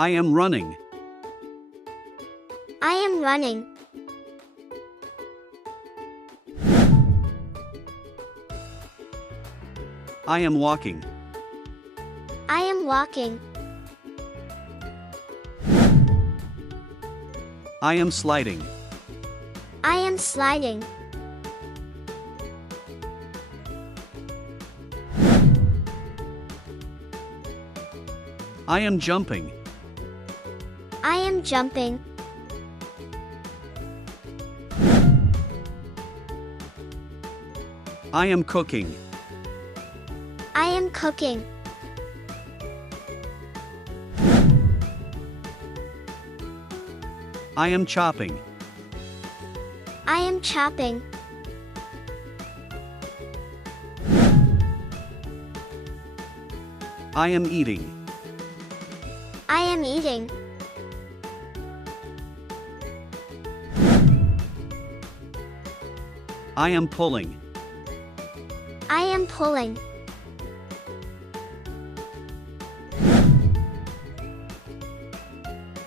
I am running. I am running. I am walking. I am walking. I am sliding. I am sliding. I am jumping. I am jumping. I am cooking. I am cooking. I am chopping. I am chopping. I am eating. I am eating. I am pulling. I am pulling.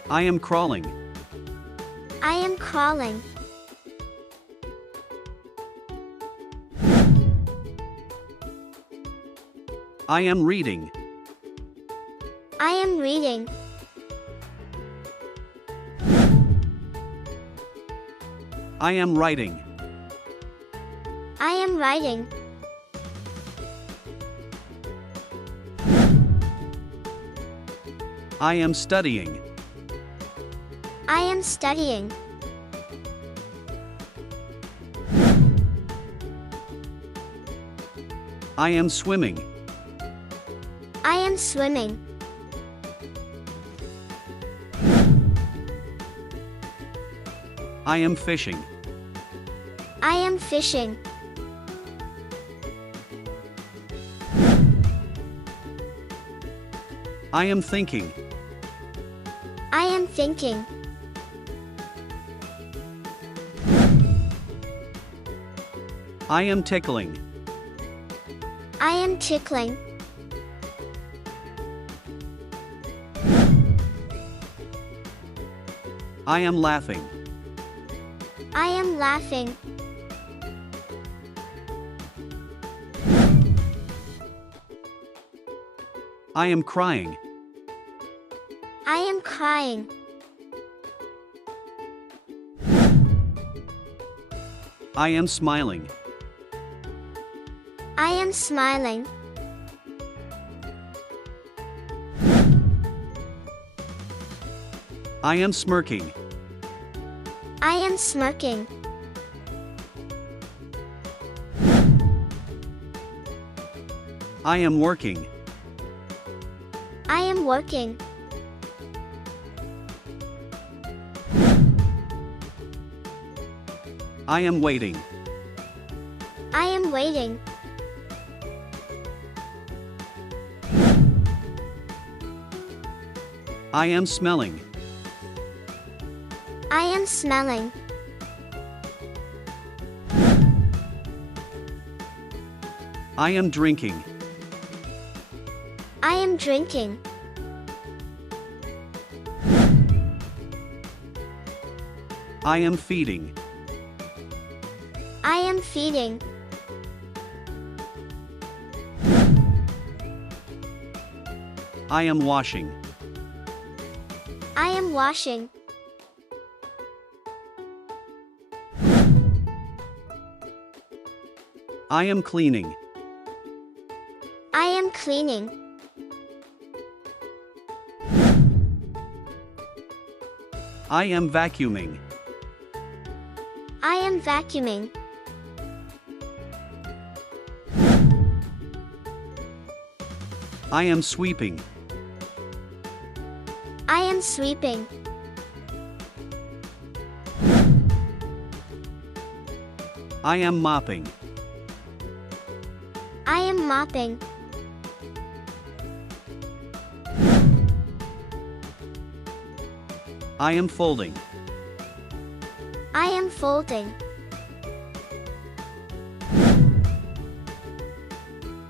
I am crawling. I am crawling. I am reading. I am reading. I am writing. I am writing. I am studying. I am studying. I am swimming. I am swimming. I am fishing. I am fishing. I am thinking. I am thinking. I am tickling. I am tickling. I am laughing. I am laughing. I am crying. I am crying. I am smiling. I am smiling. I am smirking. I am smirking. I am working. I am working. I am waiting. I am waiting. I am smelling. I am smelling. I am drinking. I am drinking. I am feeding. I am feeding. I am washing. I am washing. I am cleaning. I am cleaning. I am vacuuming. I am vacuuming. I am sweeping. I am sweeping. I am mopping. I am mopping. I am folding. I am folding.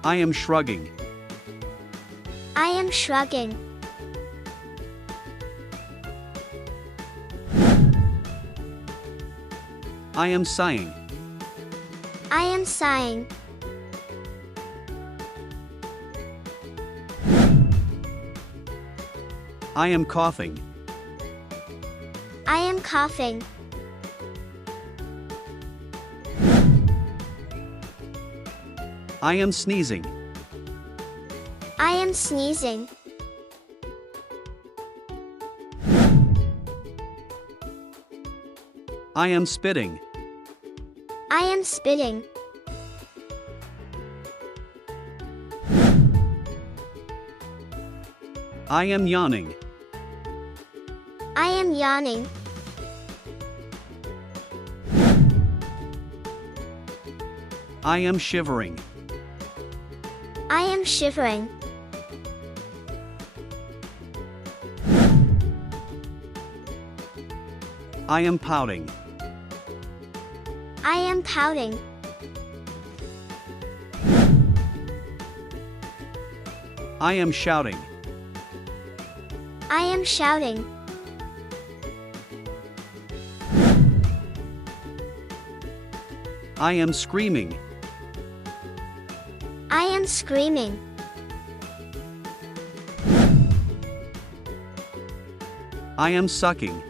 I am shrugging. I am shrugging. I am sighing. I am sighing. I am coughing. I am coughing. I am sneezing. I am sneezing. I am spitting. I am spitting. I am yawning. I am yawning. I am shivering. I am shivering. I am pouting. I am pouting. I am shouting. I am shouting. I am screaming. I am screaming. I am sucking.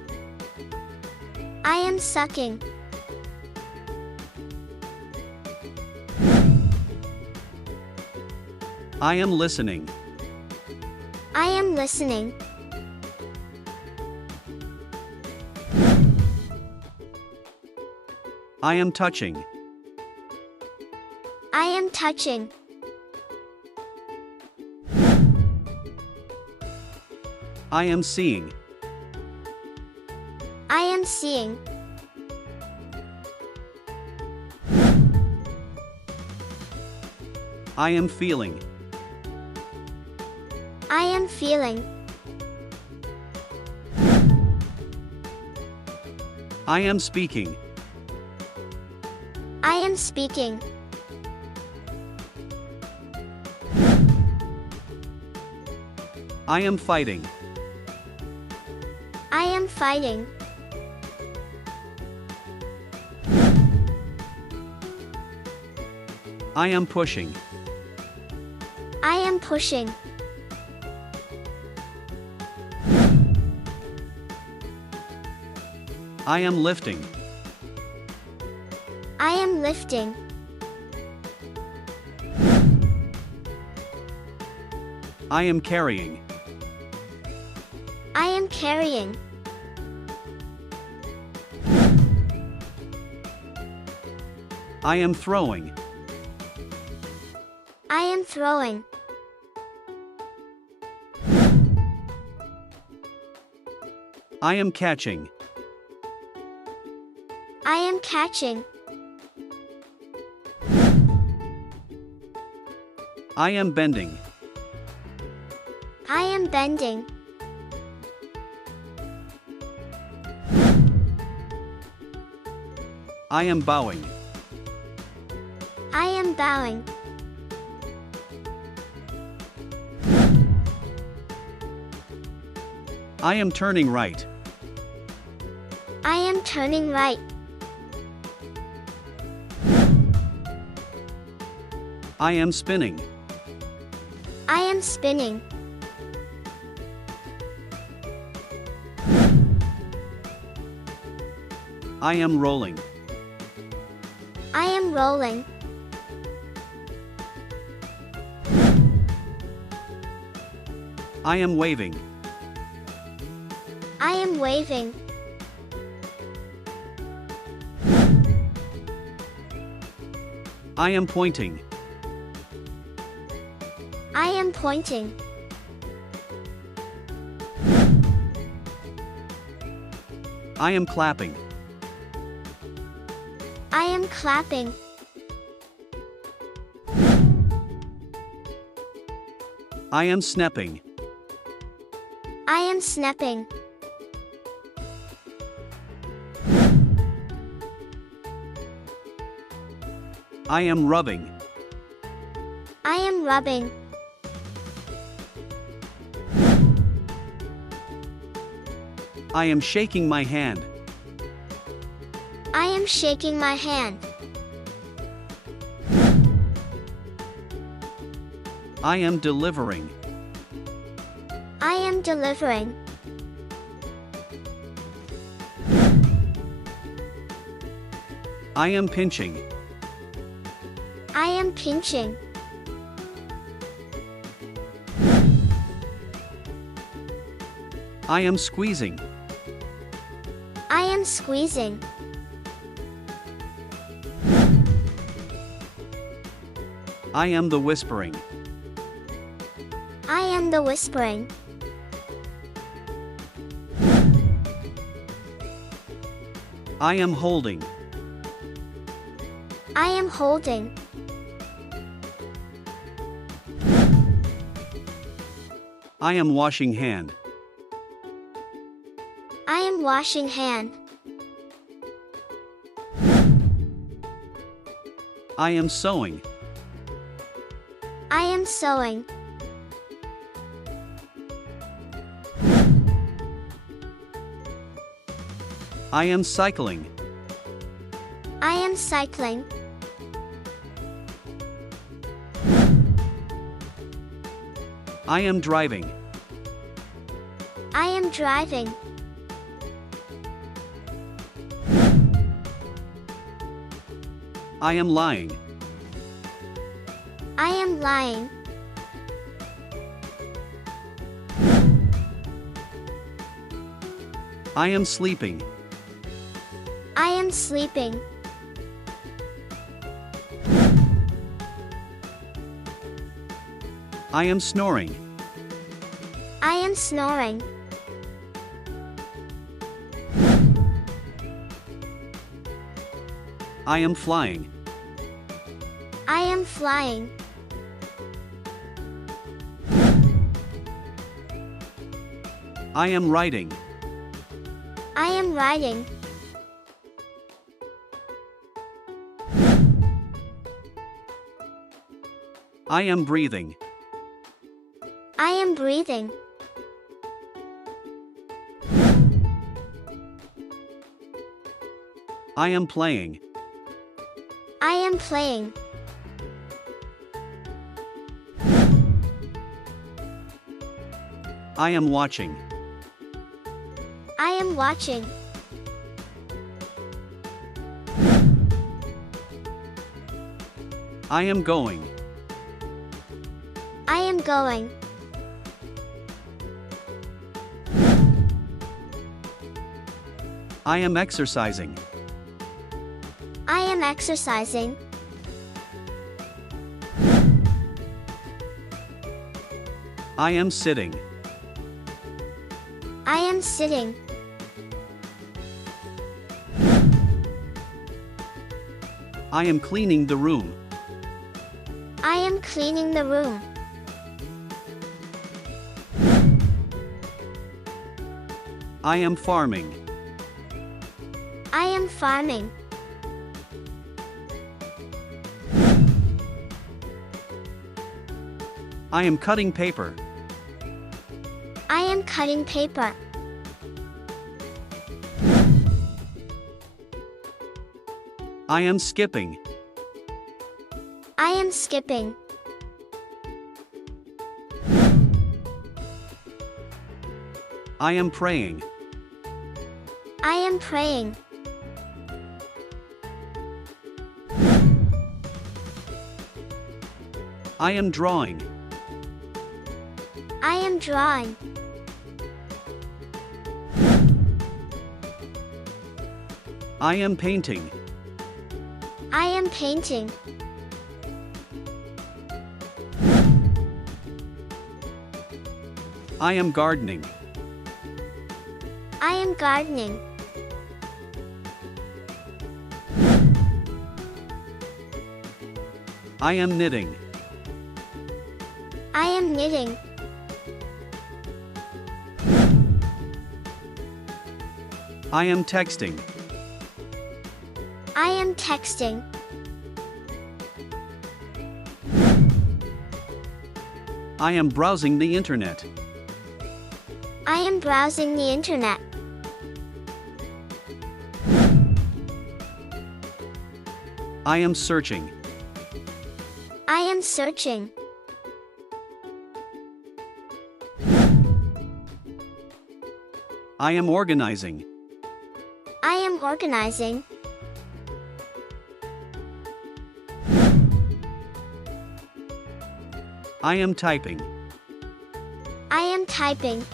I am sucking. I am listening. I am listening. I am touching. I am touching. I am seeing. I am seeing. I am feeling. I am feeling. I am speaking. I am speaking. I am fighting. I am fighting. I am pushing. I am pushing. I am lifting. I am lifting. I am carrying. I am carrying. I am throwing. I am throwing. I am catching. I am catching. I am bending. I am bending. I am bowing. I am bowing. I am turning right. I am turning right. I am spinning. I am spinning. I am rolling. I am rolling. I am waving. I am waving. I am pointing. I am pointing. I am clapping. I am clapping. I am snapping. I am snapping. I am rubbing. I am rubbing. I am shaking my hand. I am am shaking my hand. I am delivering. I am delivering. I am pinching. I am pinching. I am squeezing. I am squeezing. I am the whispering. I am the whispering. I am holding. I am holding. I am washing hand. I am washing hand. I am sewing. I am sewing. I am cycling. I am cycling. I am driving. I am driving. I am lying. I am lying. I am sleeping. I am sleeping. I am snoring. I am snoring. I am flying. I am flying. I am writing. I am writing. I am breathing. I am breathing. I am playing. I am playing. I am watching. I am watching. I am going. I am going. I am exercising. I am exercising. I am sitting. I am sitting. I am cleaning the room. I am cleaning the room. I am farming. I am farming. I am cutting paper. I am cutting paper. I am skipping. I am skipping. I am praying. I am praying. I am drawing. I am drawing. I am painting. I am painting. I am gardening. I am gardening. I am knitting. I am knitting. I am texting. I am texting. I am browsing the internet. I am browsing the internet. I am searching. I am searching. I am organizing. I am organizing. I am typing. I am typing.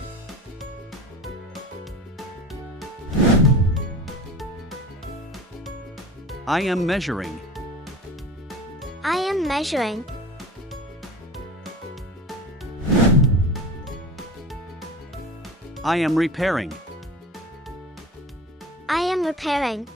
I am measuring. I am measuring. I am repairing. I am repairing.